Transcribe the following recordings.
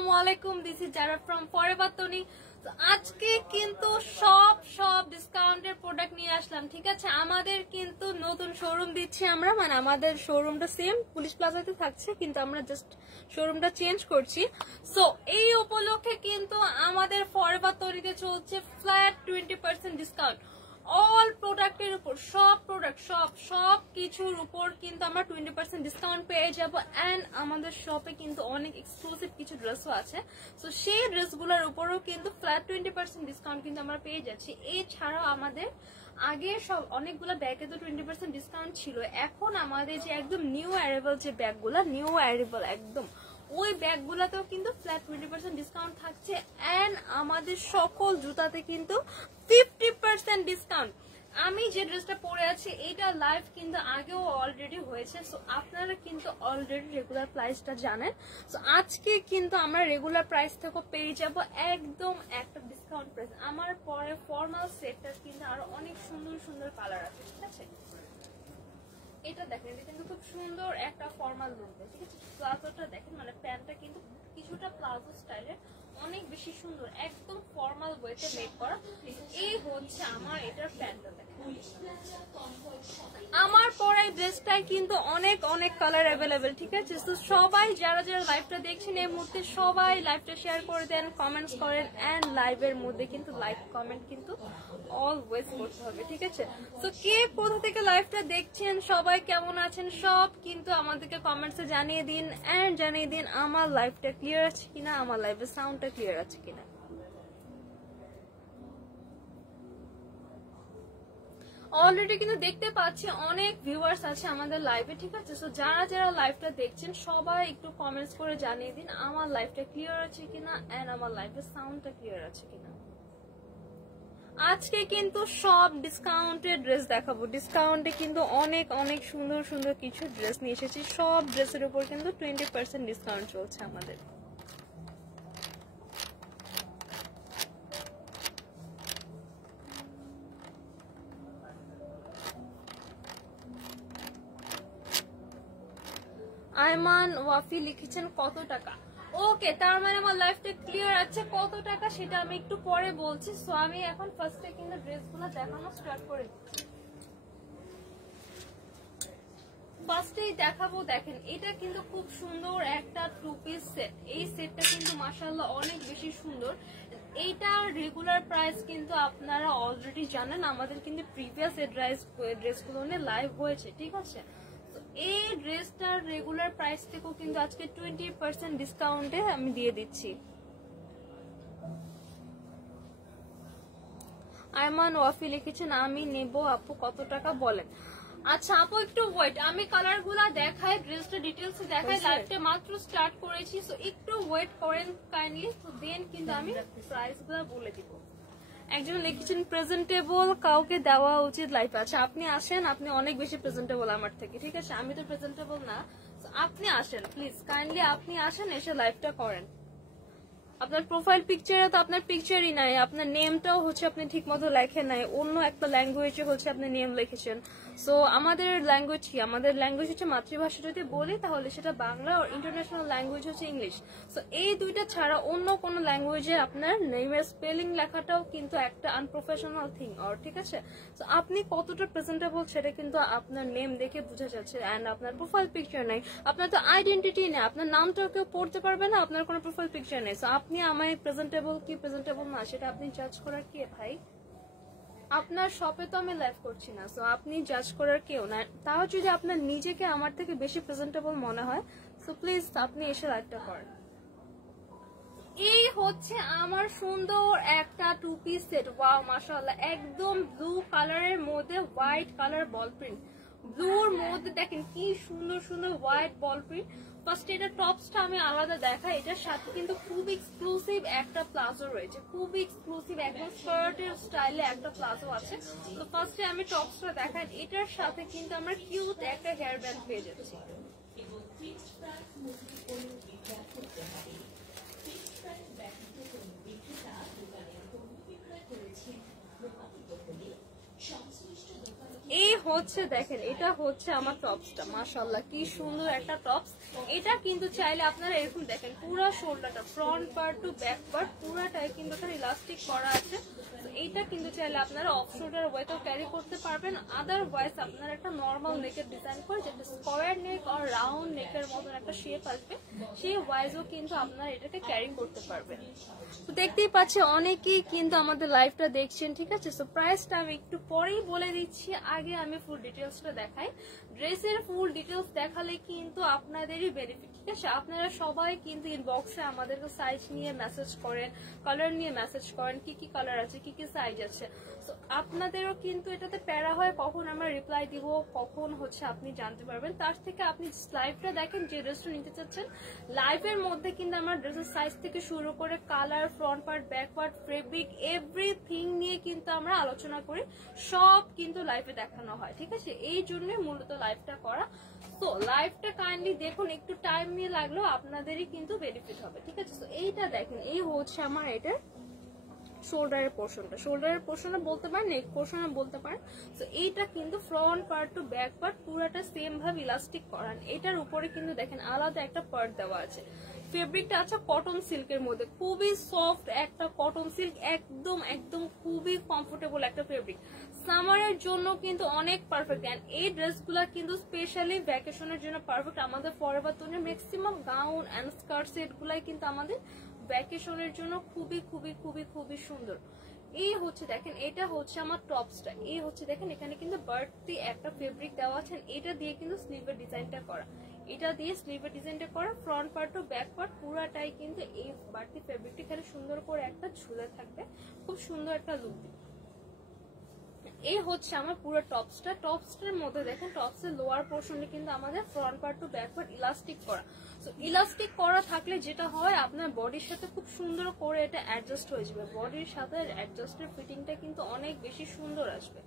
আসসালামু আলাইকুম, this is Zara from Forever Toni. আজকে কিন্তু সব ডিসকাউন্টের প্রোডাক্ট নিয়ে আসলাম, ঠিক আছে। আমাদের কিন্তু নতুন শোরুম দিচ্ছি আমরা, মানে আমাদের শোরুমটা সেম পুলিশ প্লাজাতে থাকছে, কিন্তু আমরা জাস্ট শোরুমটা চেঞ্জ করছি। সো এই উপলক্ষে কিন্তু আমাদের ফরএভার তনিতে চলছে ফ্ল্যাট 20% ডিসকাউন্ট। অল প্রোডাক্টের উপর, সব প্রোডাক্ট সব কিছুর উপর কিন্তু আমরা 20% ডিসকাউন্ট পেয়ে যাব। অ্যান্ড আমাদের শপে কিন্তু অনেক এক্সক্লুসিভ কিছু ড্রেসও আছে। সো সেই ড্রেসগুলোর উপরও কিন্তু ফ্ল্যাট 20% ডিসকাউন্ট কিন্তু আমরা পেয়ে যাচ্ছি। এছাড়াও আমাদের আগে সব অনেকগুলো ব্যাগে তো 20% ডিসকাউন্ট ছিল, এখন আমাদের যে একদম নিউ অ্যারাইভাল যে ব্যাগগুলো, নিউ অ্যারাইভাল একদম ওই ব্যাগগুলোতেও কিন্তু ফ্ল্যাট 20% ডিসকাউন্ট থাকছে। অ্যান্ড আমাদের সকল জুতাতে কিন্তু 50% ডিসকাউন্ট। আমি যে ড্রেসটা পরে আছি এইটা লাইভ কিন্তু আগেও অলরেডি হয়েছে, সো আপনারা কিন্তু অলরেডি রেগুলার প্রাইসটা জানেন। সো আজকে কিন্তু আমরা রেগুলার প্রাইস থেকে পেয়ে যাব একদম একটা ডিসকাউন্ট প্রাইস। আমার পরে ফর্মাল সেটটার কিন্তু আরো অনেক সুন্দর সুন্দর কালার আছে, ঠিক আছে। এটা দেখেন, এটা কিন্তু খুব সুন্দর একটা ফর্মাল লুক দেয়, ঠিক আছে। প্লাজোটা দেখেন, মানে প্যান্টটা কিন্তু কিছুটা প্লাজো স্টাইলের, অনেক বেশি সুন্দর, একদম ফর্মাল ওয়েতে মেক করা। এই হচ্ছে আমার এটার প্যান্টটা দেখেন। আমার পরে ড্রেসটাই কিন্তু অনেক কালার অ্যাভেলেবেল, ঠিক আছে। তো সবাই যারা লাইভটা দেখছেন এই মুহূর্তে সবাই লাইভটা শেয়ার করে দেন, কমেন্টস করেন। অ্যান্ড লাইভের মধ্যে কিন্তু লাইক কমেন্ট কিন্তু অলওয়েজ করতে হবে, ঠিক আছে। তো কে কোথা থেকে লাইভটা দেখছেন, সবাই কেমন আছেন, সব কিন্তু আমাদেরকে কমেন্টসে জানিয়ে দিন। অ্যান্ড জানিয়ে দিন আমার লাইভটা ক্লিয়ার আছে কিনা, আমার লাইভের সাউন্ডটা ক্লিয়ার আছে কিনা। অলরেডি কিন্তু দেখতে পাচ্ছি অনেক ভিউয়ার্স আছে আমাদের লাইভে, ঠিক আছে। সো যারা লাইভটা দেখছেন সবাই একটু কমেন্টস করে জানিয়ে দিন আমার লাইভটা ক্লিয়ার আছে কিনা এন্ড আমার লাইভের সাউন্ডটা ক্লিয়ার আছে কিনা। আজকে কিন্তু সব ডিসকাউন্টের ড্রেস দেখাবো। ডিসকাউন্টে কিন্তু অনেক সুন্দর কিছু ড্রেস নিয়ে এসেছি। সব ড্রেসের উপর কিন্তু 20% ডিসকাউন্ট চলছে আমাদের। আয়মান ওয়াফি লিখেছেন কত টাকা। ওকে, তার মানে আমার লাইফটা ক্লিয়ার আছে। কত টাকা সেটা আমি একটু পরে বলছি। সো আমি এখন ফার্স্টে কিন্তু ড্রেসগুলো দেখানো স্টার্ট করে দিচ্ছি। ফার্স্টেই দেখাবো, দেখেন এটা কিন্তু খুব সুন্দর একটা টু পিস সেট। এই সেটটা কিন্তু মাশাআল্লাহ অনেক বেশি সুন্দর। এইটার রেগুলার প্রাইস কিন্তু আপনারা অলরেডি জানেন, আমাদের কিন্তু প্রিভিয়াস ড্রেসগুলো নিয়ে লাইভ হয়েছে, ঠিক আছে। এই ড্রেসটার রেগুলার প্রাইস থেকেও কিন্তু আজকে 20% ডিসকাউন্টে আমি দিয়ে দিচ্ছি। আয়মান ওয়াফি লিখেছেন আমি নেব আপু, কত টাকা বলেন। আচ্ছা আপু একটু ওয়েট, আমি কালার গুলা দেখাই, ড্রেসটা ডিটেলস দেখাই। লাইভটা মাত্র স্টার্ট করেছি, সো একটু ওয়েট করেন কাইন্ডলি, তো দেন কিন্তু আমি প্রাইস গুলা বলে দিব। একজন লিখেছেন প্রেজেন্টেবল কাউকে দেওয়া উচিত লাইফে। আচ্ছা আপনি আসেন, আপনি অনেক বেশি প্রেজেন্টেবল আমার থেকে, ঠিক আছে। আমি তো প্রেজেন্টেবল না, আপনি আসেন প্লিজ, কাইন্ডলি আপনি আসেন, এসে লাইভটা করেন। আপনার প্রোফাইল পিকচারে তো আপনার পিকচারই নাই, আপনার নেমটাও হচ্ছে আপনি ঠিক মতো লেখেন নাই, অন্য একটা ল্যাঙ্গুয়েজে হচ্ছে আপনি নেম লিখেছেন। সো আমাদের ল্যাঙ্গুয়েজ কি, আমাদের ল্যাঙ্গুয়েজ হচ্ছে মাতৃভাষা যদি বলি তাহলে সেটা বাংলা, আর ইন্টারন্যাশনাল ল্যাঙ্গুয়েজ হচ্ছে ইংলিশ। সো এই দুইটা ছাড়া অন্য কোনো ল্যাঙ্গুয়েজে আপনার নেমের স্পেলিং লেখাটাও কিন্তু একটা আনপ্রফেশনাল থিং, আর ঠিক আছে। সো আপনি কতটা প্রেজেন্টেবল সেটা কিন্তু আপনার নেম দেখে বোঝা যাচ্ছে। অ্যান্ড আপনার প্রোফাইল পিকচার নেই, আপনার তো আইডেন্টিটি নেই, আপনার নামটাও কেউ পড়তে পারবে না, আপনার কোনো প্রোফাইল পিকচার নেই। সো আপনি আমায় প্রেজেন্টেবল কি প্রেজেন্টেবল না সেটা আপনি জাজ করার কে ভাই? আপনার শপে তো আমি লাইভ করছি না, সো আপনি জাজ করার কেউ না। তাও যদি আপনার নিজেকে আমার থেকে বেশি প্রেজেন্টেবল মনে হয়, সো প্লিজ আপনি এসে লাইভটা করেন। এই হচ্ছে আমার সুন্দর একটা টু পিস সেট। ওয়াও মাশাআল্লাহ, একদম ব্লু কালারের মধ্যে হোয়াইট কালার বল প্রিন্ট। ব্লুর মধ্যে দেখেন কি সুন্দর হোয়াইট বল প্রিন্ট। ফার্স্ট এটা টপসটা আমি আলাদা দেখাই, এটার সাথে কিন্তু খুব এক্সক্লুসিভ একটা প্লাজো রয়েছে, খুব এক্সক্লুসিভ একদম স্কার্টের স্টাইলে একটা প্লাজো আছে। তো ফার্স্টে আমি টপসটা দেখাই, এটার সাথে কিন্তু আমরা কিউট একটা হেয়ার ব্যান্ড পেয়ে যাচ্ছি। এই হচ্ছে দেখেন, এটা হচ্ছে আমার টপসটা, মাশাআল্লাহ কি সুন্দর একটা টপস। এটা কিন্তু চাইলে আপনারা এরকম দেখেন পুরো শোল্ডারটা front part to back part পুরাটাই কিন্তু এখানে ইলাস্টিক করা আছে। এইটা কিন্তু চাইলে আপনারা অফ শোল্ডার ওয়েতেও ক্যারি করতে পারবেন, আদারওয়াইজ আপনারা একটা নর্মাল নেকের ডিজাইন করে যেটা স্কোয়ার নেক আর রাউন্ড নেকের মতন একটা শেপ আসবে সেই ওয়াইজও কিন্তু আপনারা এটাকে ক্যারি করতে পারবেন। তো দেখতেই পাচ্ছি অনেকেই কিন্তু আমাদের লাইভটা দেখছেন, ঠিক আছে। সো প্রাইসটা আমি একটু পরেই বলে দিচ্ছি, আগে আমি ফুল ডিটেলসটা দেখাই। ড্রেসের ফুল ডিটেলস দেখালে কিন্তু আপনাদেরই বেনিফিট, ঠিক আছে। আপনারা সবাই কিন্তু ইনবক্সে আমাদেরকে সাইজ নিয়ে মেসেজ করেন, কালার নিয়ে মেসেজ করেন, কি কি কালার আছে, কি কি সাইজ আছে। তো আপনাদেরও কিন্তু এটাতে প্যারা হয় কখন আমরা রিপ্লাই দিব, কখন হচ্ছে আপনি জানতে পারবেন। তার থেকে আপনি লাইভটা দেখেন, যে ড্রেসটা নিতে চাচ্ছেন লাইভের মধ্যে কিন্তু আমরা ড্রেসের সাইজ থেকে শুরু করে colour, front part, back part, fabric, everything নিয়ে কিন্তু আমরা আলোচনা করি, সব কিন্তু লাইভে দেখানো হয়, ঠিক আছে। এই জন্য মূলত লাইভটা করা। তো লাইভটা কাইন্ডলি দেখুন, একটু টাইম নিয়ে লাগলেও আপনাদেরই কিন্তু বেনিফিট হবে, ঠিক আছে। তো এইটা দেখেন, এই হচ্ছে আমার এটার শোল্ডারের পোর্শনটা, শোল্ডারের পোর্শনে বলতে পারেন, নেক পোর্শনে বলতে পারেন। তো এইটা কিন্তু front part to back part পুরাটা সেম ভাবে ইলাস্টিক করান। এটার উপরে কিন্তু দেখেন আলাদা একটা পার্ট দেওয়া আছে। ফেব্রিকটা আছে কটন সিল্কের মধ্যে, খুবই সফট একটা কটন সিল্ক, একদম একদম খুবই কমফোর্টেবল একটা ফেব্রিক। সামারের জন্য কিন্তু অনেক পারফেক্ট। এন্ড এই ড্রেসগুলো কিন্তু স্পেশালি ভ্যাকেশনের জন্য পারফেক্ট। আমাদের ফরএভার তোনের maximum gown and skirt set গুলাই কিন্তু আমাদের ভ্যাকেশনের জন্য খুবই খুবই খুবই খুবই সুন্দর। এই হচ্ছে দেখেন, এটা হচ্ছে আমার টপসটা। এই হচ্ছে দেখেন, এখানে কিন্তু বাড়তি একটা ফেব্রিক দেওয়া আছে, এটা দিয়ে কিন্তু স্লিভের ডিজাইনটা করা, এটা দিয়ে স্লিভের ডিজাইনটা করা। ফ্রন্ট পার্ট ও ব্যাক পার্ট পুরাটাই কিন্তু এই বাড়তি ফেব্রিকটা এখানে সুন্দর করে একটা ঝুলে থাকবে, খুব সুন্দর একটা লুক দিবে। এই হচ্ছে আমার পুরো টপসটা। টপসটার মধ্যে দেখেন টপসের লোয়ার পোর্শনে কিন্তু আমাদের front part to back part elastic করা। সো ইলাস্টিক করা থাকলে যেটা হয়, আপনার বডির সাথে খুব সুন্দর করে এটা অ্যাডজাস্ট হয়ে যাবে, বডির সাথে অ্যাডজাস্টের ফিটিংটা কিন্তু অনেক বেশি সুন্দর আসবে।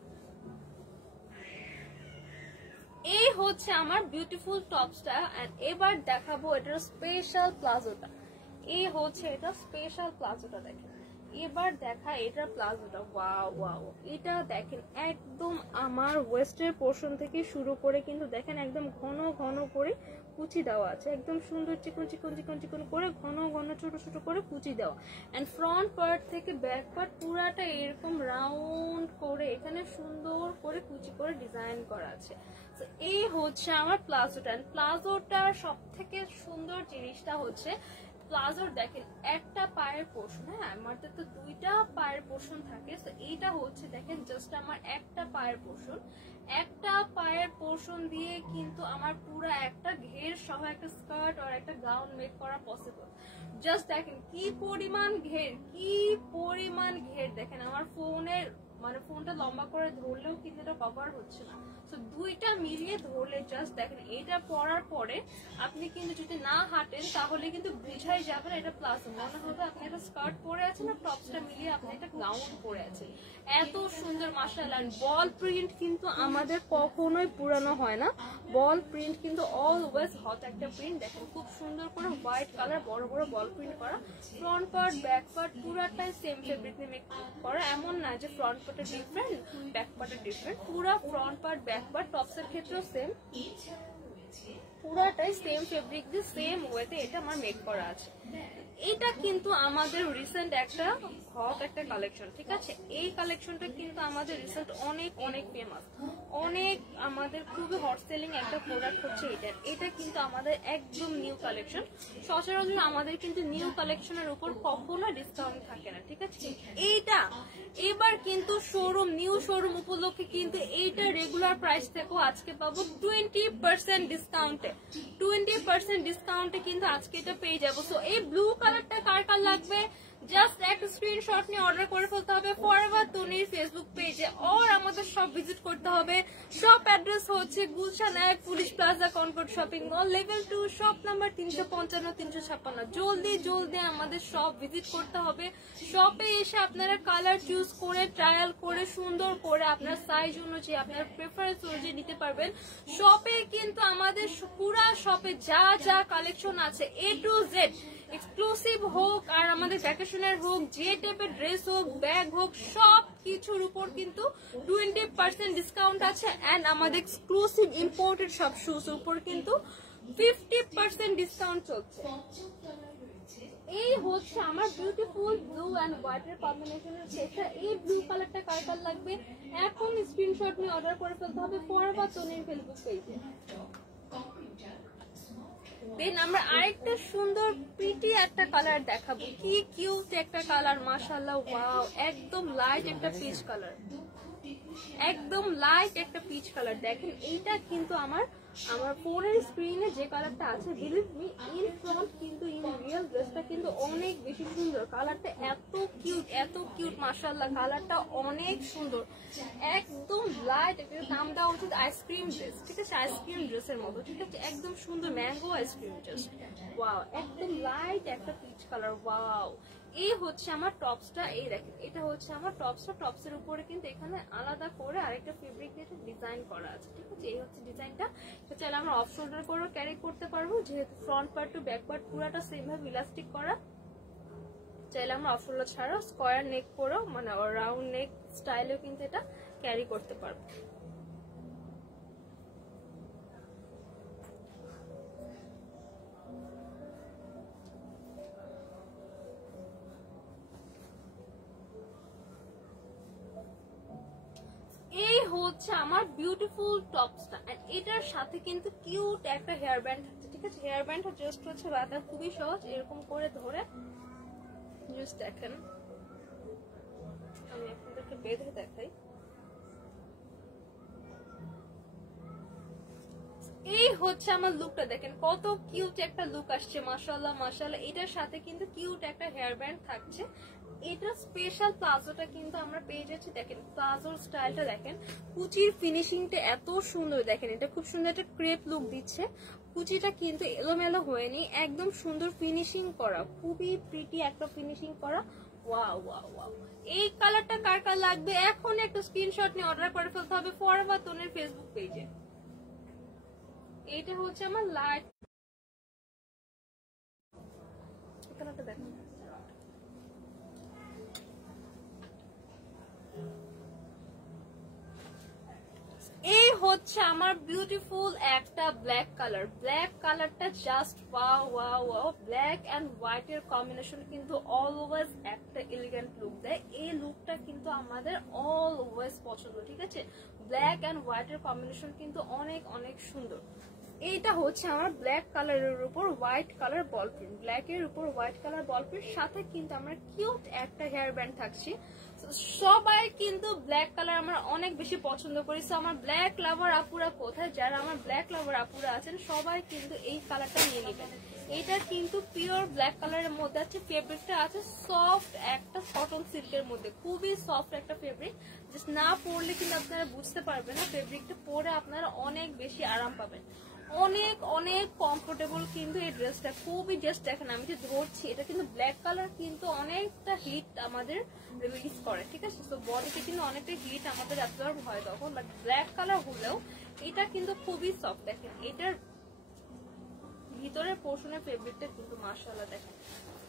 এই হচ্ছে আমার বিউটিফুল টপসটা। এন্ড এবার দেখাবো এটার স্পেশাল প্লাজোটা। এই হচ্ছে এটা স্পেশাল প্লাজোটা, দেখেন এবার দেখা এটার প্লাজোটা। ওয়াও ওয়াও, এটা দেখেন একদম আমার ওয়েস্টের পোর্শন থেকে শুরু করে কিন্তু দেখেন একদম ঘন ঘন করে কুচি দেওয়া আছে, একদম সুন্দর চিকন চিকন চিকন চিকন করে ঘন ঘন ছোট ছোট করে কুচি দেওয়া। এন্ড ফ্রন্ট পার্ট থেকে ব্যাক পার্ট পুরাটা এরকম রাউন্ড করে এখানে সুন্দর করে কুচি করে ডিজাইন করা আছে। এই হচ্ছে আমার প্লাজোটা। প্লাজোটার সব থেকে সুন্দর জিনিসটা হচ্ছে প্লাজোর দেখেন একটা পায়ের পোর্শন, হ্যাঁ আমাদের তো দুইটা পায়ের পোর্শন থাকে। তো এইটা হচ্ছে দেখেন জাস্ট আমার একটা পায়ের পোর্শন, একটা পায়ের পোর্শন দিয়ে কিন্তু আমার পুরো একটা ঘের সহ একটা স্কার্ট আর একটা গাউন মেক করা পসিবল। জাস্ট দেখেন কি পরিমাণ ঘের, কি পরিমাণ ঘের দেখেন। আমার ফোনের মানে ফোনটা লম্বা করে ধরলেও কিন্তু এটা কভার হচ্ছে না। তো দুইটা মিলিয়ে ধরলে জাস্ট দেখেন, এটা পরার পরে আপনি কিন্তু যদি না হাঁটেন তাহলে কিন্তু বুঝাই যাবে না এটা প্লাজো, মনে হবে আপনি একটা স্কার্ট পরে আছেন আর টপসটা মিলিয়ে আপনি একটা গাউন পরে আছেন। এত সুন্দর মাশাআল্লাহ। বল প্রিন্ট কিন্তু আমাদের কখনোই পুরানো হয় না, বল প্রিন্ট কিন্তু অলওয়েজ হট একটা প্রিন্ট। দেখেন খুব সুন্দর করে হোয়াইট কালার বড় বড় বল প্রিন্ট করা। ফ্রন্ট পার্ট ব্যাক পার্ট পুরাটাই সেম ফেব্রিক দিয়ে মেক করা, এমন না যে ফ্রন্ট পার্টে ডিফারেন্ট ব্যাক পার্টে ডিফারেন্ট। পুরা ফ্রন্ট পার্ট ব্যাক পার্ট টপসের ক্ষেত্রেও সেম, পুরাটাই সেম ফেব্রিক দিয়ে সেম ওয়েতে এটা আমার মেক করা আছে। এটা কিন্তু আমাদের রিসেন্ট একটা হট একটা কালেকশন, ঠিক আছে। এই কালেকশনটা কিন্তু আমাদের রিসেন্ট অনেক অনেক ফেমাস, অনেক আমাদের খুবই হট সেলিং একটা প্রোডাক্ট হচ্ছে এটা। এটা কিন্তু আমাদের একদম নিউ কালেকশন। সচরাচর আমাদের কিন্তু নিউ কালেকশনের উপর কখনো ডিসকাউন্ট থাকে না, ঠিক আছে। এইটা এবার কিন্তু শোরুম নিউ শোরুম উপলক্ষে কিন্তু এইটা রেগুলার প্রাইস থেকেও আজকে পাবো 20% ডিসকাউন্টে, 20% ডিসকাউন্টে কিন্তু আজকে এটা পেয়ে যাবো। সো এই ব্লু কালারটা কার কার লাগবে জাস্ট একটা স্ক্রিনশট নিয়ে অর্ডার করে ফেলতে হবে ফরএভার তনির ফেসবুক পেজে, আর আমাদের সব ভিজিট করতে হবে। শপ অ্যাড্রেস হচ্ছে গুলশান এক police plaza Concord shopping mall level 2 shop number 355-356। জলদি জলদি আমাদের শপ ভিজিট করতে হবে। শপে এসে আপনারা কালার চুজ করে ট্রায়াল করে সুন্দর করে আপনার সাইজ অনুযায়ী আপনার প্রেফারেন্স অনুযায়ী নিতে পারবেন। শপে কিন্তু আমাদের পুরা শপে যা যা কালেকশন আছে A to Z এক্সক্লুসিভ হোক আর আমাদের ভ্যাকেশনের হোক, যে টাইপের ড্রেস হোক ব্যাগ হোক, সব কিছুর উপর কিন্তু 20% ডিসকাউন্ট আছে। এন্ড আমাদের এক্সক্লুসিভ ইম্পোর্টেড সব শুজ উপর কিন্তু 50% ডিসকাউন্ট চলছে। এই হচ্ছে আমার বিউটিফুল ব্লু এন্ড হোয়াইট এর কম্বিনেশনের সেটটা। এই ব্লু কালারটা কার কার লাগবে এখন স্ক্রিনশট নিয়ে অর্ডার করে ফেলতে হবে ফরবা তনির ফেসবুক পেজে। দেন আমরা আরেকটা সুন্দর প্রিটি একটা কালার দেখাবো, কি কিউট একটা কালার, মাশাআল্লাহ ওয়াও, একদম লাইট একটা পিচ কালার, একদম লাইট একটা পিচ কালার। দেখেন এইটা কিন্তু আমার ফোনের স্ক্রিনে যে কালারটা আছে, বিলিভ মি ইন ফ্রন্ট কিন্তু ইন রিয়েল ড্রেসটা কিন্তু অনেক বেশি সুন্দর। কালারটা এত কিউট মাশাআল্লাহ, কালারটা অনেক সুন্দর, একদম লাইট। এটা নাম দেওয়া উচিত আইসক্রিম ড্রেস, ঠিক আছে, আইসক্রিম ড্রেসের মতো, ঠিক আছে, একদম সুন্দর ম্যাঙ্গো আইসক্রিম জাস্ট ওয়াও, একদম লাইট একটা পিচ কালার ওয়াও। এই হচ্ছে আমার টপসটা, এই দেখেন এটা হচ্ছে আমার টপসটা। টপসের উপরে কিন্তু এখানে আলাদা করে আরেকটা ফেব্রিক দিয়ে ডিজাইন করা আছে, ঠিক আছে, এই হচ্ছে ডিজাইনটা। তো চাইলে আমরা অফ শোল্ডার করেও ক্যারি করতে পারবো, যেহেতু front part to back part পুরাটা সেম ভাবে ইলাস্টিক করা। চাইলে আমরা অফ শোল্ডার ছাড়াও স্কোয়ার নেক করেও মানে রাউন্ড নেক স্টাইলেও কিন্তু এটা ক্যারি করতে পারবো। এই হচ্ছে আমার বিউটিফুল টপসটা, এটার সাথে কিন্তু কিউট একটা হেয়ার ব্যান্ড আছে, ঠিক আছে। হেয়ার ব্যান্ডটা জাস্ট হচ্ছে বাঁধা খুবই সহজ, এরকম করে ধরে জাস্ট দেখেন, আমি আপনাদেরকে বেঁধে দেখাই। এই হচ্ছে আমার লুকটা, দেখেন কত কিউট একটা লুক আসছে, মাশাআল্লাহ মাশাআল্লাহ। এটার সাথে কিন্তু কিউট একটা হেয়ার ব্যান্ড থাকছে। এটা স্পেশাল প্লাজোটা কিন্তু আমরা পেয়ে যাচ্ছি, দেখেন প্লাজোর স্টাইলটা দেখেন, কুচির ফিনিশিংটা এত সুন্দর, দেখেন এটা খুব সুন্দর একটা ক্রেপ লুক দিচ্ছে। কুচিটা কিন্তু এলোমেলো হয়নি, একদম সুন্দর ফিনিশিং করা, খুবই প্রিটি একটা ফিনিশিং করা ওয়াও ওয়াও ওয়াও। এই কালারটা কার কার লাগবে এখন একটা স্ক্রিনশট নিয়ে অর্ডার করে ফেলতে হবে ফরবা তনির ফেসবুক পেজে। এটা হচ্ছে আমার লাইট কালারটা দেখেন, এই হচ্ছে আমার বিউটিফুল একটা ব্ল্যাক কালার। ব্ল্যাক কালারটা just wow wow wow, black and white এর কম্বিনেশন কিন্তু অলওয়েজ একটা এলিগেন্ট লুক দেয়। এই লুকটা কিন্তু আমাদের অলওয়েজ পছন্দ, ঠিক আছে। ব্ল্যাক এন্ড হোয়াইট এর কম্বিনেশন কিন্তু অনেক অনেক সুন্দর। এইটা হচ্ছে আমার ব্ল্যাক কালারের উপর হোয়াইট কালার বল প্রিন্ট, ব্ল্যাক এর উপর হোয়াইট কালার বল প্রিন্ট, সাথে কিন্তু আমরা কিউট একটা হেয়ার ব্যান্ড থাকছি। সবাই কিন্তু ব্ল্যাক কালার আমরা অনেক বেশি পছন্দ করি। সো আমার ব্ল্যাক লাভার আপুরা কোথায়, যারা আমার ব্ল্যাক লাভার আপুরা আছেন সবাই কিন্তু এই কালারটা নিয়ে নেবেন। এটা কিন্তু পিওর ব্ল্যাক কালারের মধ্যে আছে, ফেব্রিকটা আছে সফট একটা কটন সিল্কের মধ্যে, খুবই সফট একটা ফেব্রিক, জাস্ট না পরলে কিন্তু আপনারা বুঝতে পারবেন না, ফেব্রিকটা পরে আপনারা অনেক বেশি আরাম পাবেন, অনেক অনেক কমফোর্টেবল কিন্তু এই ড্রেসটা, খুবই জাস্ট দেখেন আমি যে ধরছি, এটা কিন্তু ব্ল্যাক কালার কিন্তু অনেকটা হিট আমাদের রিলিজ করে, ঠিক আছে। তো বডিতে কিন্তু অনেকটা হিট আমাদের অ্যাবজর্ব হয় তখন, বাট ব্ল্যাক কালার হলেও এটা কিন্তু খুবই সফট। দেখেন এটার ভিতরের পোর্শনের ফেব্রিকটা কিন্তু মাশাআল্লাহ, দেখেন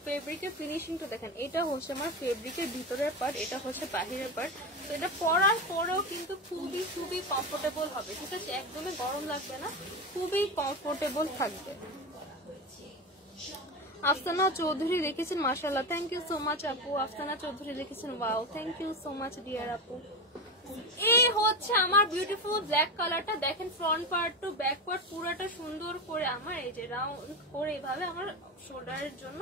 ফেব্রিকের ফিনিশিংটা দেখেন, এটা হচ্ছে আমার ফেব্রিকের ভিতরের পার্ট, এটা হচ্ছে বাহিরের পার্ট। তো এটা পরার পরেও কিন্তু খুবই খুবই কমফোর্টেবল হবে, ঠিক আছে, একদমই গরম লাগবে না, খুবই কমফোর্টেবল থাকবে। আফসানা চৌধুরী লিখেছেন মাশাআল্লাহ, থ্যাংক ইউ সো মাচ আপু। আফসানা চৌধুরী লিখেছেন wow, thank you so much dear আপু। এই হচ্ছে আমার বিউটিফুল ব্ল্যাক কালারটা, দেখেন front part to back part পুরোটা সুন্দর করে আমার এই যে রাউন্ড করে এইভাবে আমার শোল্ডারের জন্য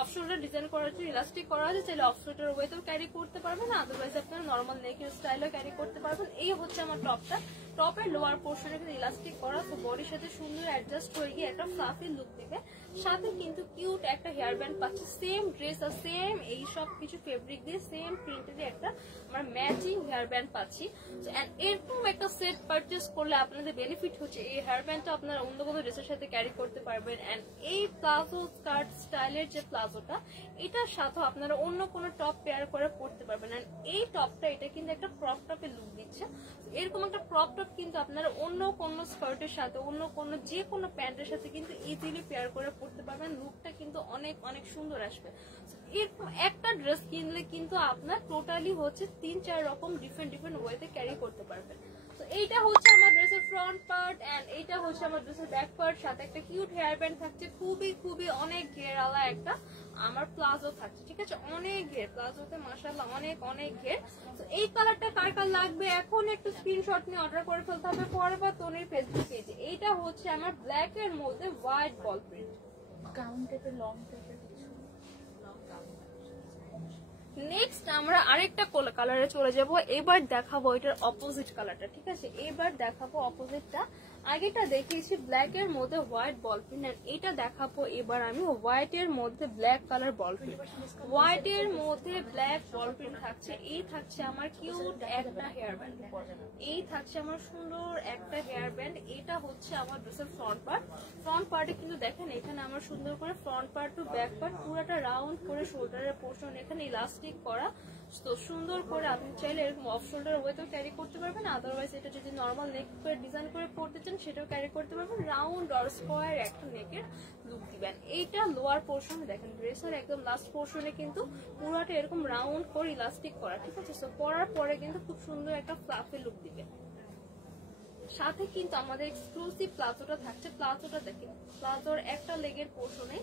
অফ শোল্ডার ডিজাইন করার জন্য ইলাস্টিক করা আছে, চাইলে অফ শোল্ডার ওয়েতেও ক্যারি করতে পারবেন, আদারওয়াইজ আপনারা নর্মাল নেকের স্টাইলেও ক্যারি করতে পারবেন। এই হচ্ছে আমার টপটা, টপের লোয়ার পোর্শনে কিন্তু ইলাস্টিক করা, তো বডির সাথে সুন্দর অ্যাডজাস্ট হয়ে গিয়ে একটা ফ্লাফি লুক দেবে, সাথে কিন্তু কিউট একটা হেয়ার ব্যান্ড পাচ্ছি, সেম ড্রেস আর সেম এই সব কিছু ফেব্রিক দিয়ে সেম প্রিন্টের একটা আমরা ম্যাচিং হেয়ার ব্যান্ড পাচ্ছি। এরকম একটা সেট পারচেস করলে আপনাদের বেনিফিট হচ্ছে এই হেয়ার ব্যান্ডটা আপনারা অন্য কোনো ড্রেসের সাথে ক্যারি করতে পারবেন, এন্ড এই প্লাজো স্কার্ট স্টাইলের যে প্লাজোটা এটার সাথে আপনারা অন্য কোনো টপ পেয়ার করে পরতে পারবেন। এন্ড এই টপটা এটা কিন্তু একটা ক্রপ টপের লুক দিচ্ছে, এরকম একটা ক্রপ টপ কিন্তু আপনারা অন্য কোনো স্কার্টের সাথে অন্য কোনো যে কোনো প্যান্টের সাথে কিন্তু ইজিলি পেয়ার করে পরতে পারবেন, লুকটা কিন্তু অনেক অনেক সুন্দর আসবে। এরকম একটা ড্রেস কিনলে কিন্তু আপনার টোটালি হচ্ছে 3-4 রকম ডিফারেন্ট ডিফারেন্ট ওয়েতে ক্যারি করতে পারবেন। তো এইটা হচ্ছে আমার ড্রেসের ফ্রন্ট পার্ট এন্ড এইটা হচ্ছে আমার ড্রেসের ব্যাক পার্ট, সাথে একটা কিউট হেয়ার ব্যান্ড থাকছে, খুবই খুবই অনেক ঘেরালা একটা আমার প্লাজো থাকছে, ঠিক আছে, অনেক ঘের প্লাজোতে মাশাআল্লাহ অনেক অনেক ঘের। তো এই কালারটা কার কার লাগবে এখন একটু স্ক্রিনশট নিয়ে অর্ডার করে ফেলতে হবে পরবা তনির ফেসবুক পেজে। এইটা হচ্ছে আমার ব্ল্যাক এর মধ্যে হোয়াইট বল প্রিন্ট, গাউন টাইপের লং টাইপের কিছু। নেক্সট আমরা আরেকটা কালারে চলে যাব, এবার দেখাবো এটার অপোজিট কালারটা, ঠিক আছে, এবার দেখাবো অপোজিটটা। আগেটা দেখিয়েছি ব্ল্যাক এর মধ্যে হোয়াইট বল প্রিন্ট, আর এটা দেখাবো এবার আমি হোয়াইট এর মধ্যে ব্ল্যাক কালার বল প্রিন্ট। হোয়াইট এর মধ্যে ব্ল্যাক বল প্রিন্ট থাকছে, এই থাকছে আমার কিউট একটা হেয়ার ব্যান্ড, এই থাকছে আমার সুন্দর একটা হেয়ার ব্যান্ড। এটা হচ্ছে আমার ড্রেসের ফ্রন্ট পার্ট। ফ্রন্ট পার্টে কিন্তু দেখেন এখানে আমার সুন্দর করে front part to back part পুরোটা রাউন্ড করে শোল্ডারের পোর্শন এখানে ইলাস্টিক করা, তো সুন্দর করে আপনি চাইলে এরকম অফ শোল্ডার ওয়েতেও ক্যারি করতে পারবেন, আদারওয়াইজ এটা যদি নর্মাল নেক করে ডিজাইন করে পড়তে চান সেটাও ক্যারি করতে পারবেন। রাউন্ড আর স্কোয়ার একটা নেকের লুক দিবেন। এইটা লোয়ার পোর্শনে দেখেন ড্রেসের একদম লাস্ট পোর্শনে কিন্তু পুরোটা এরকম রাউন্ড করে ইলাস্টিক করা, ঠিক আছে, তো পরার পরে কিন্তু খুব সুন্দর একটা ফ্লাফি লুক দিবে। সাথে কিন্তু আমাদের এক্সক্লুসিভ প্লাজোটা থাকছে, প্লাজোটা দেখেন প্লাজোর একটা লেগের পোর্শনে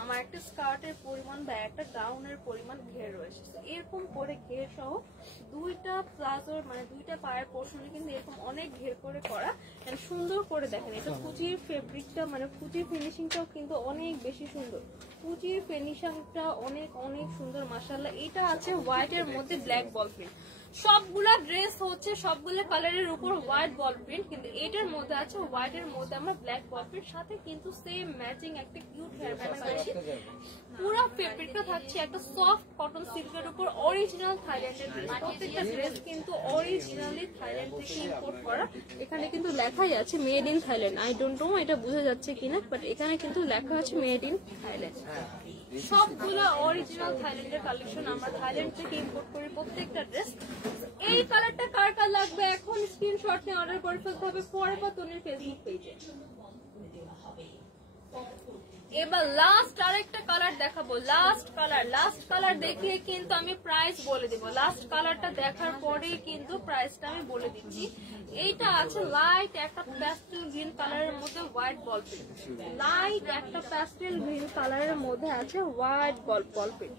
আমার একটা স্কার্টের পরিমাণ বা একটা গাউনের পরিমাণ ঘের রয়েছে, এরকম করে ঘের সহ দুইটা প্লাজোর মানে দুইটা পায়ের পোর্শনে কিন্তু এরকম অনেক ঘের করে করা, সুন্দর করে দেখেন এটা কুচির ফেব্রিকটা মানে কুচির ফিনিশিংটাও কিন্তু অনেক বেশি সুন্দর, কুচির ফিনিশিংটা অনেক অনেক সুন্দর মাশাআল্লাহ। এটা আছে হোয়াইট এর মধ্যে ব্ল্যাক বল প্রিন্ট, সবগুলা ড্রেস হচ্ছে সবগুলো কালারের উপর হোয়াইট বল প্রিন্ট, কিন্তু এটার মধ্যে আছে হোয়াইট এর মধ্যে আমার ব্ল্যাক বল প্রিন্ট, সাথে কিন্তু সেম ম্যাচিং একটা কিউট হেয়ার ব্যান্ড আছে। পুরো ফেব্রিকটা থাকছে একটা সফট কটন সিল্কের উপর অরিজিনাল থাইল্যান্ডের ড্রেস, প্রত্যেকটা ড্রেস কিন্তু অরিজিনালি থাইল্যান্ড থেকে ইম্পোর্ট করা। এখানে কিন্তু লেখাই আছে made in Thailand, I don't know এটা বোঝা যাচ্ছে কিনা, বাট এখানে কিন্তু লেখা আছে মেড ইন থাইল্যান্ড। সবগুলো অরিজিনাল থাইল্যান্ডের কালেকশন, আমরা থাইল্যান্ড থেকে ইম্পোর্ট করি প্রত্যেকটা ড্রেস। এই কালারটা কার কার লাগবে এখন স্ক্রিনশট নিয়ে অর্ডার করে ফেলতে হবে পরবা তনির ফেসবুক পেজে। এবার লাস্ট আরেকটা কালার দেখাবো, লাস্ট কালার দেখিয়ে কিন্তু আমি প্রাইস বলে দিব, লাস্ট কালারটা দেখার পরেই কিন্তু প্রাইসটা আমি বলে দিচ্ছি। এইটা আছে লাইট একটা প্যাস্টেল গ্রিন কালারের মধ্যে হোয়াইট বল প্রিন্ট, লাইট একটা প্যাস্টেল গ্রিন কালারের মধ্যে আছে white ball print.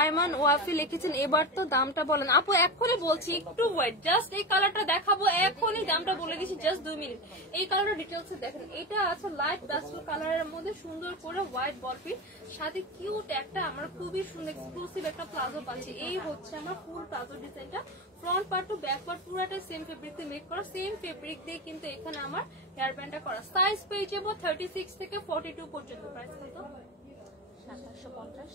Arman Wafi লিখেছেন এবার তো দামটা বলেন। আপু এখনই বলছি, একটু ওয়েট, জাস্ট এই কালারটা দেখাবো, এখনই দামটা বলে দিচ্ছি, জাস্ট 2 মিনিট। এই কালারটা ডিটেলস দেখেন, এটা আছে লাইট প্যাস্টেল কালারের মধ্যে সুন্দর করে হোয়াইট বল প্রিন্ট, সাথে কিউট একটা আমার খুবই সুন্দর এক্সক্লুসিভ একটা প্লাজো পাচ্ছি। এই হচ্ছে আমার ফুল প্লাজো ডিজাইনটা, front part to back part পুরোটা সেম ফেব্রিক দিয়ে মেক করা, সেম ফেব্রিক দিয়ে কিন্তু এখানে আমার হেয়ার ব্যান্ডটা করা। সাইজ পেয়ে যাবো 36 থেকে 42 পর্যন্ত। প্রাইস কত? 2750।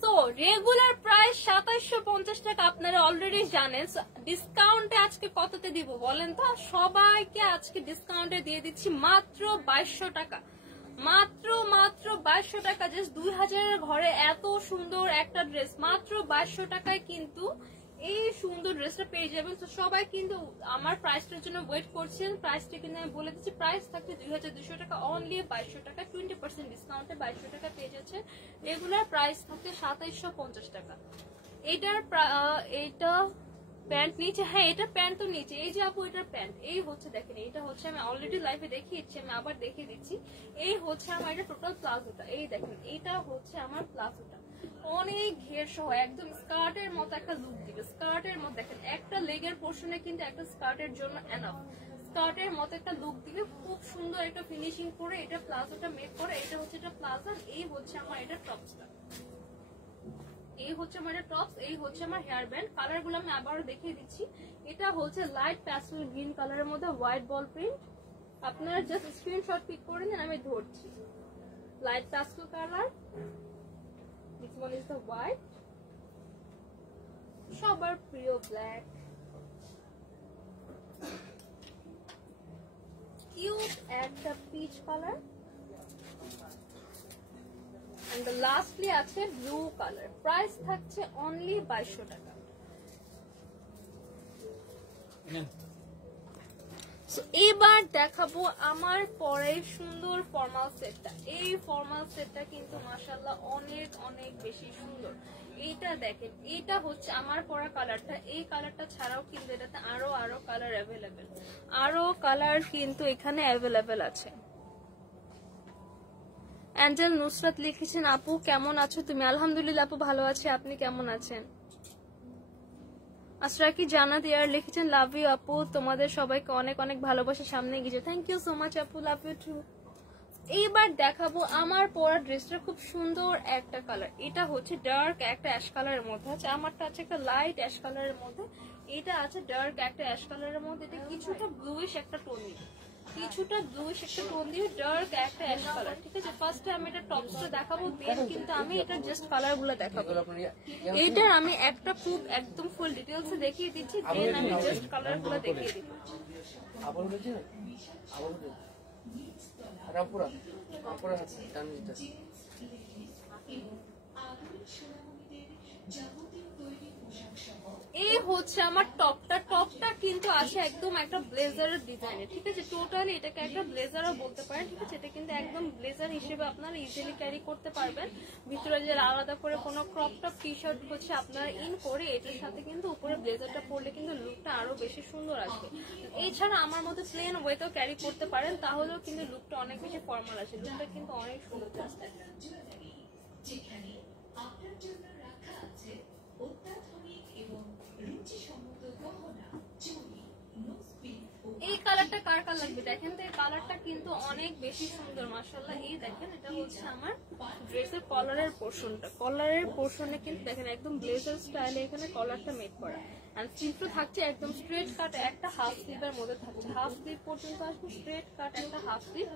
সো রেগুলার প্রাইস 2750 টাকা, আপনারা অলরেডি জানেন। ডিসকাউন্টে আজকে কততে দিব বলেন তো? সবাইকে আজকে ডিসকাউন্টে দিয়ে দিচ্ছি মাত্র 2200 টাকা, মাত্র 2200 টাকা। জাস্ট 2000 এর ঘরে এত সুন্দর একটা ড্রেস মাত্র 2200 টাকায় কিন্তু এই সুন্দর ড্রেসটা পেয়ে যাবেন। তো সবাই কিন্তু আমার প্রাইসটার জন্য ওয়েট করছেন, প্রাইসটা কিন্তু আমি বলে দিচ্ছি, প্রাইস থাকছে 2200 টাকা, অনলি 2200 টাকা 20% ডিসকাউন্টে 2200 টাকা পেয়ে যাচ্ছে। রেগুলার প্রাইস থাকে 2750 টাকা। এইটা প্যান্ট নিচে, হ্যাঁ এটা প্যান্ট তো নিচে, এই যে আপু এটা প্যান্ট, এই হচ্ছে দেখেন, এটা হচ্ছে আমি অলরেডি লাইভে দেখিয়েছি, আমি আবার দেখিয়ে দিচ্ছি। এই হচ্ছে আমার এটা টোটাল প্লাজোটা, এই দেখেন এটা হচ্ছে আমার প্লাজোটা, অনেক ঘের সহ একদম স্কার্টের মতো একটা লুক দিবে। স্কার্টের মতো দেখেন একটা লেগের পোর্শনে কিন্তু একটা স্কার্টের জন্য এনাফ, স্কার্টের মতো একটা লুক দিবে, খুব সুন্দর একটা ফিনিশিং করে এটা প্লাজোটা মেক করে। এটা হচ্ছে এটা প্লাজো, এই হচ্ছে আমার এটা টপসটা, এই হচ্ছে আমার টপস, এই হচ্ছে আমার হেয়ার ব্যান্ড। কালার গুলো আমি আবারও দেখিয়ে দিচ্ছি। এটা হচ্ছে লাইট প্যাস্টেল গ্রিন কালারের মধ্যে হোয়াইট বল প্রিন্ট, আপনারা জাস্ট স্ক্রিনশট পিক করে নেন, আমি ধরছি। Light pastel colour, this one is the white, সবার প্রিয় ব্ল্যাক, কিউট একটা peach colour, and the lastly আছে ব্লু কালার। প্রাইস থাকছে অনলি 2200 টাকা। এবার দেখাবো আমার পরের সুন্দর ফর্মাল সেটটা। এই ফর্মাল সেটটা কিন্তু মাশাআল্লাহ অনেক অনেক বেশি সুন্দর। এইটা দেখেন, এটা হচ্ছে আমার পরা কালারটা। এই কালারটা ছাড়াও কিন্তু এটাতে আরো কালার অ্যাভেলেবেল, আরো কালার কিন্তু এখানে অ্যাভেলেবেল আছে। অ্যাঞ্জেল নুসরাত লিখেছেন, আপু কেমন আছো তুমি? আলহামদুলিল্লাহ আপু ভালো আছি, আপনি কেমন আছেন? আশরাকি জান্নাত ইয়ার লিখেছেন, লাভ ইউ আপু, তোমাদের সবাইকে অনেক অনেক ভালোবাসা, সামনে গিয়ে। থ্যাংক ইউ সো মাচ আপু, লাভ ইউ টু। এইবার দেখাবো আমার পরা ড্রেসটা, খুব সুন্দর একটা কালার। এটা হচ্ছে ডার্ক একটা অ্যাশ কালারের মধ্যে আছে, আমারটা আছে একটা লাইট অ্যাশ কালারের মধ্যে, এটা আছে ডার্ক একটা অ্যাশ কালারের মধ্যে। এটা কিছুটা ব্লুইশ একটা টোন দিয়ে, কিছুটা ব্লুইশ একটা টোন দিয়ে ডার্ক একটা অ্যাশ কালার। ঠিক আছে, ফার্স্টে আমি এটা টপসটা দেখাবো, দেন কিন্তু আমি এটা জাস্ট কালারগুলো দেখাবো। এইটার আমি একটা খুব একদম ফুল ডিটেইলস দেখিয়ে দিচ্ছি, দেন আমি জাস্ট কালারগুলো দেখিয়ে দিচ্ছি। এই হচ্ছে আমার টপটা। টপটা কিন্তু আছে একদম একটা ব্লেজারের ডিজাইনে। ঠিক আছে, টোটালি এটাকে একটা ব্লেজারও বলতে পারেন। ঠিক আছে, এটা কিন্তু একদম ব্লেজার হিসেবে আপনারা ইজিলি ক্যারি করতে পারবেন। ভিতরে যে আলাদা করে কোনো ক্রপ টপ টি শার্ট হচ্ছে আপনারা ইন করে এটার সাথে কিন্তু উপরে ব্লেজারটা পরলে কিন্তু লুকটা আরো বেশি সুন্দর আসবে। এছাড়া আমার মতো প্লেন ওয়েতেও ক্যারি করতে পারেন, তাহলেও কিন্তু লুকটা অনেক বেশি ফর্মাল আসে, লুকটা কিন্তু অনেক সুন্দর আসবে। এই কালারটা কার কার লাগবে দেখেন তো, এই কালারটা কিন্তু অনেক বেশি সুন্দর মাশাআল্লাহ। এই দেখেন, এটা হচ্ছে আমার ড্রেসের কলারের পোর্শনটা। কলারের পোর্শনে কিন্তু দেখেন একদম ব্লেজার স্টাইলে এখানে কলারটা মেক করা, এন্ড স্লিভটা থাকছে একদম স্ট্রেট কাট একটা হাফ স্লিভের মধ্যে থাকছে, হাফ স্লিভ পর্যন্ত আসবে, স্ট্রেট কাট একটা হাফ স্লিভ।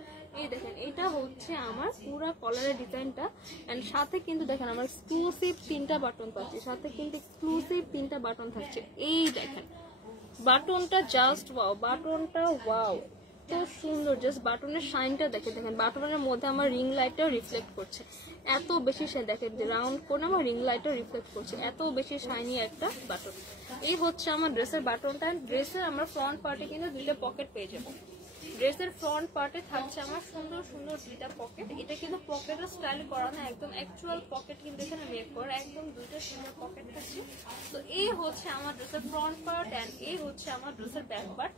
এই দেখেন, এটা হচ্ছে আমার পুরো কলারের ডিজাইনটা, এন্ড সাথে কিন্তু দেখেন আমার এক্সক্লুসিভ 3টা বাটন পাচ্ছি, সাথে কিন্তু এক্সক্লুসিভ 3টা বাটন থাকছে। এই দেখেন বাটনটা, জাস্ট ওয়াও, বাটনটা ওয়াও, তো সুন্দর। জাস্ট বাটনের শাইনটা দেখে, দেখেন বাটনের মধ্যে আমার রিং লাইটটাও রিফ্লেক্ট করছে, এত বেশি দেখেন রাউন্ড করে আমার রিং লাইটটাও রিফ্লেক্ট করছে, এত বেশি শাইনি একটা বাটন। এই হচ্ছে আমার ড্রেসের বাটনটা। ড্রেসের আমরা ফ্রন্ট পার্টে কিন্তু 2টা পকেট পেয়ে যাবো। ড্রেসের ফ্রন্ট পার্টে থাকছে আমার সুন্দর সুন্দর 2টা পকেট। এটা কিন্তু পকেটের স্টাইল করা না, একদম অ্যাকচুয়াল পকেট কিন্তু এখানে মেক করা, একদম 2টা সুন্দর পকেট থাকছে। তো এই হচ্ছে আমার ড্রেসের ফ্রন্ট পার্ট, এন্ড এই হচ্ছে আমার ড্রেসের ব্যাক পার্ট।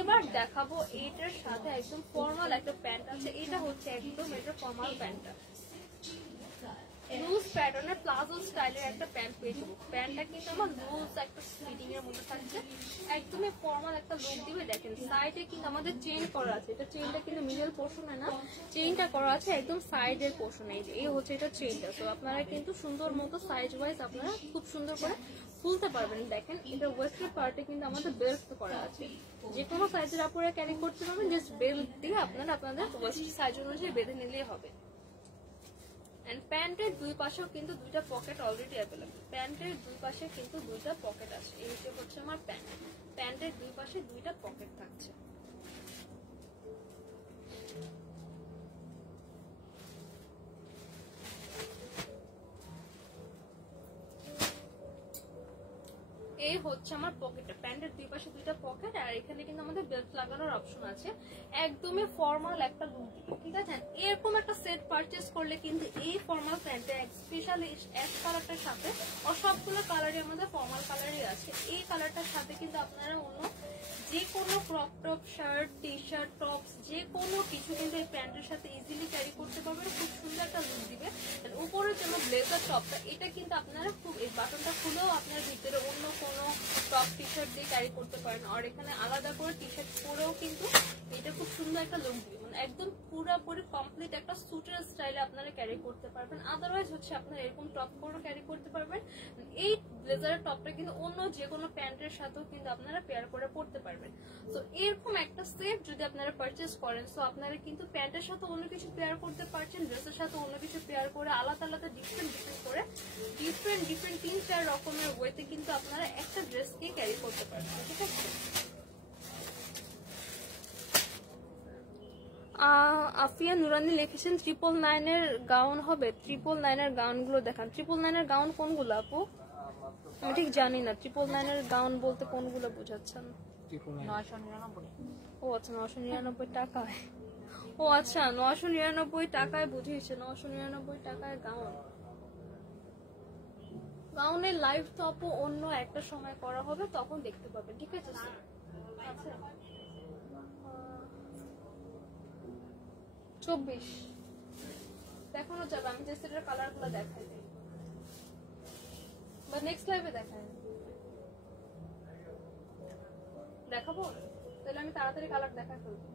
এবার দেখাবো এইটার সাথে একদম ফর্মাল একটা প্যান্ট আছে, এটা হচ্ছে একদম এটা ফর্মাল প্যান্টটা, লুজ প্যাটার্নের প্লাজো স্টাইলের একটা প্যান্ট পেয়ে যাবো। প্যান্টটা কিন্তু আমার লুজ একটা ফিটিং এর মধ্যে থাকছে, একদমই ফর্মাল একটা লুক দিবে। দেখেন সাইডে কিন্তু আমাদের চেইন করা আছে, এটা চেইনটা কিন্তু মিডল পোর্শনে না, চেইনটা করা আছে একদম সাইডের পোর্শনে। এই হচ্ছে এটা চেইনটা, তো আপনারা কিন্তু সুন্দর মতো সাইজ ওয়াইজ আপনারা খুব সুন্দর করে খুলতে পারবেন। দেখেন এটা ওয়েস্টের পার্টে কিন্তু আমাদের বেল্ট করা আছে, যে কোনো সাইজের আপনারা ক্যারি করতে পারবেন, জাস্ট বেল্ট দিয়ে আপনারা আপনাদের ওয়েস্ট সাইজ অনুযায়ী বেঁধে নিলেই হবে। এন্ড প্যান্টের দুই পাশেও কিন্তু 2টা পকেট অলরেডি অ্যাভেলেবল, প্যান্টের দুই পাশে কিন্তু 2টা পকেট আছে। এই হচ্ছে আমার প্যান্ট, প্যান্টের দুই পাশে 2টা পকেট থাকছে। এই হচ্ছে আমার পকেটটা, প্যান্টের দুই পাশে 2টা পকেট, আর এখানে কিন্তু আমাদের বেল্ট লাগানোর অপশন আছে, একদমই ফর্মাল একটা লুক দিবে। ঠিক আছে, এরকম একটা সেট পারচেজ করলে কিন্তু এই ফর্মাল প্যান্টটা স্পেশালি অ্যাশ কালারটার সাথে, আর সবগুলো কালারই আমাদের ফর্মাল কালারই আছে, এই কালারটার সাথে কিন্তু আপনারা অন্য যে কোনো crop top shirt, T shirt, tops যে কোনো কিছু কিন্তু এই প্যান্টের সাথে ইজিলি ক্যারি করতে পারবেন, খুব সুন্দর একটা লুক দিবে। উপরের জন্য ব্লেজার টপটা, এটা কিন্তু আপনারা খুব এই বাটনটা খুলেও আপনার ভিতরে অন্য কোনো টপ টি শার্ট দিয়ে ক্যারি করতে পারেন, আর এখানে আলাদা করে টি শার্ট পরেও কিন্তু এটা খুব সুন্দর একটা লুক দিবে, মানে একদম পুরোপুরি কমপ্লিট একটা স্যুটের স্টাইলে আপনারা ক্যারি করতে পারবেন। আদারওয়াইজ হচ্ছে আপনারা এরকম টপ পরেও ক্যারি করতে পারবেন। এই ব্লেজারের টপটা কিন্তু অন্য যে কোনো প্যান্টের সাথেও কিন্তু আপনারা পেয়ার করে পরতে পারবেন। তো এরকম একটা সেট যদি আপনারা পারচেজ করেন, তো আপনারা কিন্তু প্যান্টের সাথে অন্য কিছু পেয়ার করতে পারছেন, ড্রেসের সাথে অন্য কিছু পেয়ার করে আলাদা আলাদা ডিফারেন্ট করে ডিফারেন্ট 3-4 রকমের ওয়েতে কিন্তু আপনারা একটা ড্রেসকে ক্যারি করতে পারবেন। ঠিক আছে, আফিয়া নুরানি লিখেছেন 999 এর গাউন হবে, 999 এর গাউন গুলো দেখান। 999 এর গাউন কোনগুলো আপু? আমি ঠিক জানি না 999 এর গাউন বলতে কোনগুলো বোঝাচ্ছেন। 999 ও আচ্ছা 999 টাকায়, ও আচ্ছা 999 টাকায়, বুঝিয়েছে 999 টাকায় গাউন। গাউনের লাইভ তো আপু অন্য একটা সময় করা হবে, তখন দেখতে পাবেন, ঠিক আছে স্যার? আচ্ছা 24 দেখানো যাবে, আমি যে সেটার কালার গুলো দেখাই দিই বা নেক্সট লাইভে দেখাই দেখাবো, তাহলে আমি তাড়াতাড়ি কালার দেখা ফেলবো।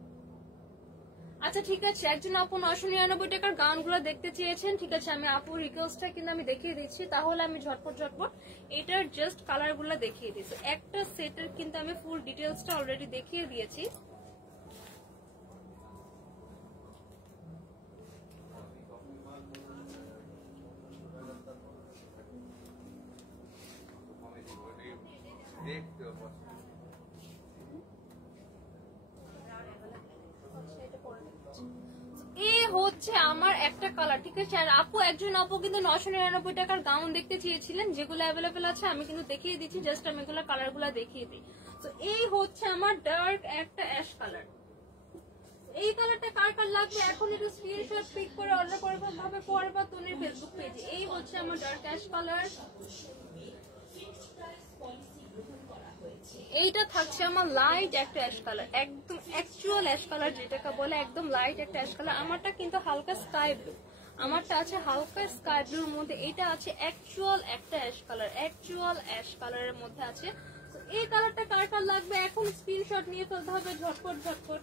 আচ্ছা ঠিক আছে, একজন আপু 999 টাকার গাউন গুলো দেখতে চেয়েছেন, ঠিক আছে আমি আপুর রিকোয়েস্টটা কিন্তু আমি দেখিয়ে দিচ্ছি, তাহলে আমি ঝটপট এটার জাস্ট কালার গুলো দেখিয়ে দিচ্ছি। একটা সেটের কিন্তু আমি ফুল ডিটেলসটা অলরেডি দেখিয়ে দিয়েছি। হচ্ছে আমার একটা কালার, ঠিক আছে। আর আপু একজন আপু কিন্তু 999 টাকার গাউন দেখতে চেয়েছিলেন, যেগুলো অ্যাভেলেবেল আছে আমি কিন্তু দেখিয়ে দিচ্ছি, জাস্ট আমি এগুলো কালার গুলা দেখিয়ে দিই। তো এই হচ্ছে আমার ডার্ক একটা অ্যাশ কালার। এই কালারটা কার কার লাগবে এখন একটু স্ক্রিনশট পিক করে অর্ডার করবে ভাবে পড়বা তোনের ফেসবুক পেজে। এই হচ্ছে আমার ডার্ক অ্যাশ কালার, এইটা থাকছে আমার লাইট একটা অ্যাশ কালার, একদম অ্যাকচুয়াল অ্যাশ কালার যেটাকে বলে, একদম লাইট একটা অ্যাশ কালার। আমারটা কিন্তু হালকা স্কাই ব্লু, আমারটা আছে হালকা স্কাই ব্লুর মধ্যে, এটা আছে অ্যাকচুয়াল একটা অ্যাশ কালার, অ্যাকচুয়াল অ্যাশ কালারের মধ্যে আছে। তো এই কালারটা কার কার লাগবে এখন স্ক্রিনশট নিয়ে ফেলতে হবে ঝটপট।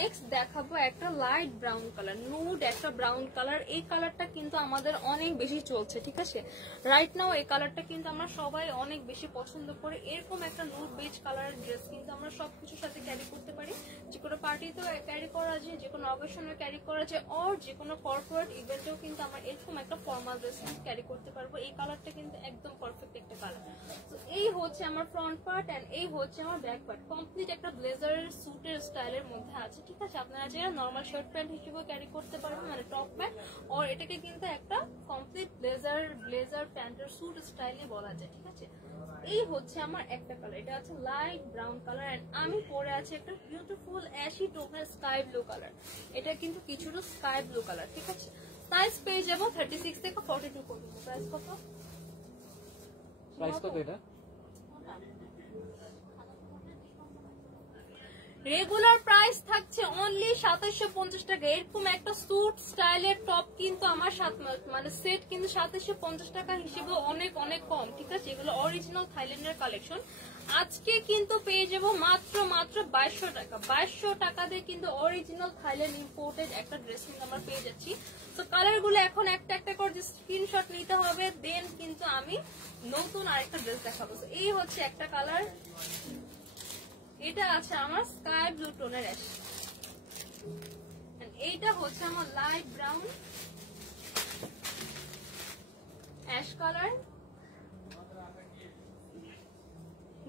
নেক্সট দেখাবো একটা লাইট ব্রাউন কালার, নুড একটা ব্রাউন কালার। এই কালারটা কিন্তু আমাদের অনেক বেশি চলছে, ঠিক আছে রাইট নাও। এই কালারটা কিন্তু আমরা সবাই অনেক বেশি পছন্দ করি। এরকম একটা নুড বেজ কালারের ড্রেস কিন্তু আমরা সবকিছুর সাথে ক্যারি করতে পারি, যে কোনো পার্টিতেও ক্যারি করা যায়, যে কোনো অকেশনে ক্যারি করা যায়, আর যে কোনো কর্পোরেট ইভেন্টেও কিন্তু আমরা এরকম একটা ফর্মাল ড্রেস ক্যারি করতে পারবো। এই কালারটা কিন্তু একদম পারফেক্ট একটা কালার। তো এই হচ্ছে আমার ফ্রন্ট পার্ট এন্ড এই হচ্ছে আমার ব্যাক পার্ট, কমপ্লিট একটা ব্লেজারের স্যুটের স্টাইলের মধ্যে আছে, ঠিক আছে। আপনারা যারা নর্মাল শার্ট প্যান্ট হিসেবে ক্যারি করতে পারবেন, মানে টপ প্যান্ট, আর এটাকে কিন্তু একটা কমপ্লিট ব্লেজার প্যান্টের স্যুট স্টাইলে বলা যায়, ঠিক আছে। এই হচ্ছে আমার একটা কালার, এটা আছে লাইট ব্রাউন কালার এন্ড আমি পরে আছি একটা বিউটিফুল অ্যাশি টোনের স্কাই ব্লু কালার। এটা কিন্তু কিছুটা স্কাই ব্লু কালার, ঠিক আছে। সাইজ পেয়ে যাবো 36 থেকে 42 পর্যন্ত। প্রাইস কত? প্রাইস কত এটা? রেগুলার প্রাইস থাকছে অনলি 2750 টাকা। এরকম একটা স্যুট স্টাইলের টপ কিন্তু আমার মানে সেট কিন্তু 2750 টাকা হিসেবে অনেক অনেক কম, ঠিক আছে। এগুলো অরিজিনাল থাইল্যান্ডের কালেকশন। আজকে কিন্তু পেয়ে যাবো মাত্র 2200 টাকা। 2200 টাকা দিয়ে কিন্তু অরিজিনাল থাইল্যান্ড ইম্পোর্টেড একটা ড্রেস কিন্তু আমরা পেয়ে যাচ্ছি। তো কালার গুলো এখন একটা একটা করে স্ক্রিনশট নিতে হবে, দেন কিন্তু আমি নতুন আরেকটা ড্রেস দেখাবো। এই হচ্ছে একটা কালার, এটা আছে আমার স্কাই ব্লু টোনের অ্যাশ, এইটা হচ্ছে আমার light brown ash colour,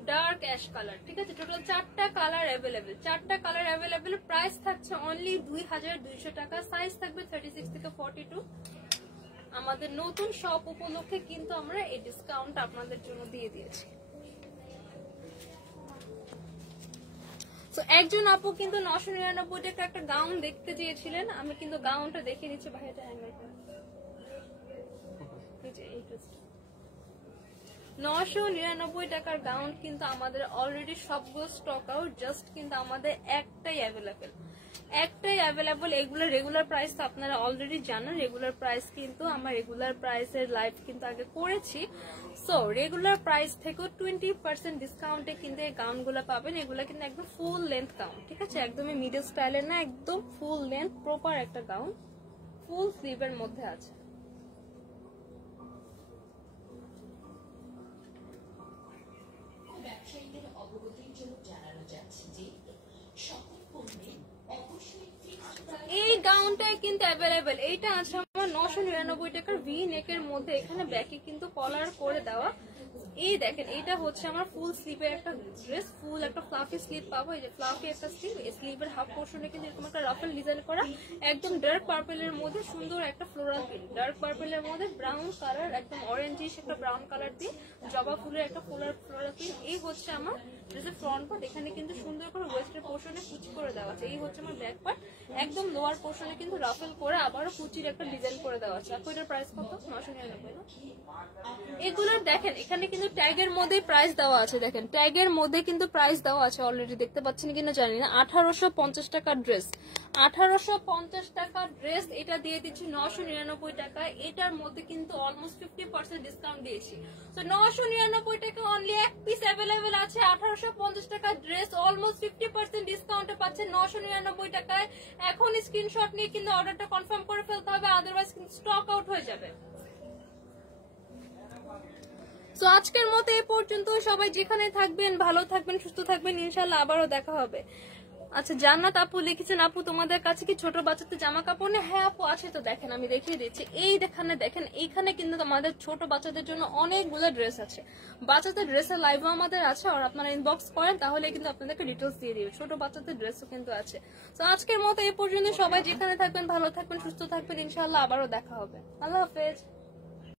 dark ash colour, ঠিক আছে। টোটাল 4টা কালার অ্যাভেলেবেল। প্রাইস থাকছে অনলি 2200 টাকা। সাইজ থাকবে 36 থেকে 42। আমাদের নতুন শপ উপলক্ষে কিন্তু আমরা এই ডিসকাউন্ট আপনাদের জন্য দিয়ে দিয়েছি। তো একজন আপু কিন্তু 999 টাকা একটা গাউন দেখতে চেয়েছিলেন, আমি কিন্তু গাউনটা দেখিয়ে দিচ্ছি। ভাইটা হ্যাঙ্গার করে 999 টাকার গাউন কিন্তু আমাদের অলরেডি সবগুলো স্টক আউট, জাস্ট কিন্তু আমাদের একটাই অ্যাভেলেবল। এগুলো রেগুলার প্রাইস তো আপনারা অলরেডি জানেন, রেগুলার প্রাইস কিন্তু আমরা রেগুলার প্রাইসের লাইভ কিন্তু আগে করেছি। সো রেগুলার প্রাইস থেকেও 20% ডিসকাউন্টে কিন্তু এই গাউন গুলো পাবেন। এগুলো কিন্তু একদম ফুল লেন্থ গাউন, ঠিক আছে, একদমই মিডল স্টাইলের না, একদম ফুল লেন্থ প্রপার একটা গাউন, ফুল স্লিভের মধ্যে আছে। এই গাউনটাই কিন্তু অ্যাভেলেবেল। এইটা আছে আমার 999 টাকার ভি নেকের মধ্যে, এখানে ব্যাকে কিন্তু কলার করে দেওয়া। এই দেখেন এটা হচ্ছে আমার ফুল স্লিভের একটা ড্রেস, ফুল একটা ফ্লাফি স্লিভ পাবো। এই যে ফ্লাফি একটা স্লিভ, এই স্লিভের হাফ পোর্শনে কিন্তু এরকম একটা রাফেল ডিজাইন করা, একদম ডার্ক পার্পেলের মধ্যে সুন্দর একটা ফ্লোরাল প্রিন্ট, ডার্ক পার্পেলের মধ্যে ব্রাউন কালার, একদম অরেঞ্জিশ একটা ব্রাউন কালার দিয়ে জবা ফুলের একটা ফ্লোরাল প্রিন্ট। এই হচ্ছে আমার ড্রেসের ফ্রন্ট পার্ট, এখানে কিন্তু সুন্দর করে ওয়েস্টের পোর্শনে কুচি করে দেওয়া আছে। এই হচ্ছে আমার ব্যাক পার্ট, একদম লোয়ার পোর্শনে কিন্তু রাফেল করে আবারও কুচির একটা ডিজাইন করে দেওয়া আছে। আপু এটার প্রাইস কত? 999 না? এগুলো দেখেন এখানে কিন্তু ট্যাগের মধ্যে প্রাইস দেওয়া আছে, দেখেন ট্যাগের মধ্যে কিন্তু প্রাইস দেওয়া আছে অলরেডি, দেখতে পাচ্ছেন কিনা জানি না। 1850 টাকার ড্রেস, 1850 টাকার ড্রেস এটা দিয়ে দিচ্ছি 999 টাকায়। এটার মধ্যে কিন্তু অলমোস্ট 50% ডিসকাউন্ট দিয়েছি। তো 999 টাকা অনলি এক পিস অ্যাভেলেবেল আছে। 1850 টাকার ড্রেস অলমোস্ট 50% ডিসকাউন্টে পাচ্ছেন 999 টাকায়। এখন স্ক্রিনশট নিয়ে কিন্তু অর্ডারটা কনফার্ম করে ফেলতে হবে, আদারওয়াইজ কিন্তু স্টক আউট হয়ে যাবে। তো আজকের মতো এ পর্যন্ত, সবাই যেখানে থাকবেন ভালো থাকবেন, সুস্থ থাকবেন, ইনশাল্লাহ আবারও দেখা হবে। আচ্ছা জান্নাত আপু লিখেছেন, আপু তোমাদের কাছে কি ছোট বাচ্চাদের জামা কাপড় নেই? হ্যাঁ আপু আছে, তো দেখেন আমি দেখিয়ে দিচ্ছি। এই দেখেন এইখানে কিন্তু আমাদের ছোট বাচ্চাদের জন্য অনেকগুলো ড্রেস আছে, বাচ্চাদের ড্রেসের লাইভও আমাদের আছে। আর আপনারা ইনবক্স করেন তাহলে কিন্তু আপনাদেরকে ডিটেলস দিয়ে দিবে, ছোট বাচ্চাদের ড্রেসও কিন্তু আছে। তো আজকের মতো এই পর্যন্ত, সবাই যেখানে থাকবেন ভালো থাকবেন, সুস্থ থাকবেন, ইনশাল্লাহ আবারও দেখা হবে। আল্লাহ হাফেজ।